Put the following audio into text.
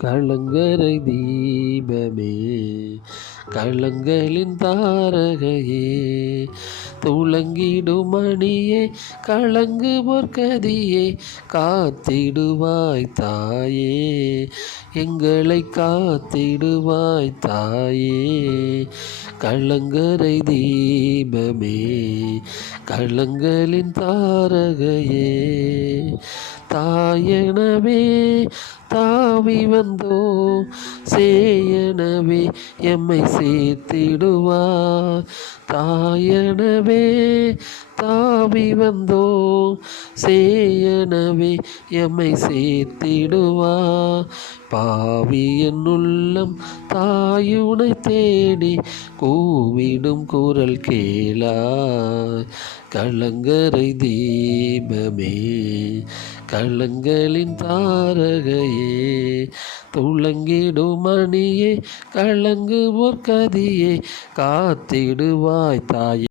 கலங்கரை தீபமே கலங்களின் தாரகையே துளங்கிடும் மணியே கலங்கு பொற்கதியே காத்திடுவாய் தாயே எங்களை காத்திடுவாய் தாயே கலங்கரை தீபமே கலங்களின் தாரகையே தாயனவே தாவி வந்தோ சேயனவே எம்மை சேர்த்திடுவார் தாயனவே தாவி வந்தோ சேயனவே எம்மை சேர்த்திடுவார் பாவி என் உள்ளம் தாயுனை தேடி கூவிடும் குரல் கேளாய் கலங்கரை தீபமே கலங்களின் தாரகையே துளங்கிடும் மணியே கலங்கு பொற்கதியே காத்திடுவாய் தாயே.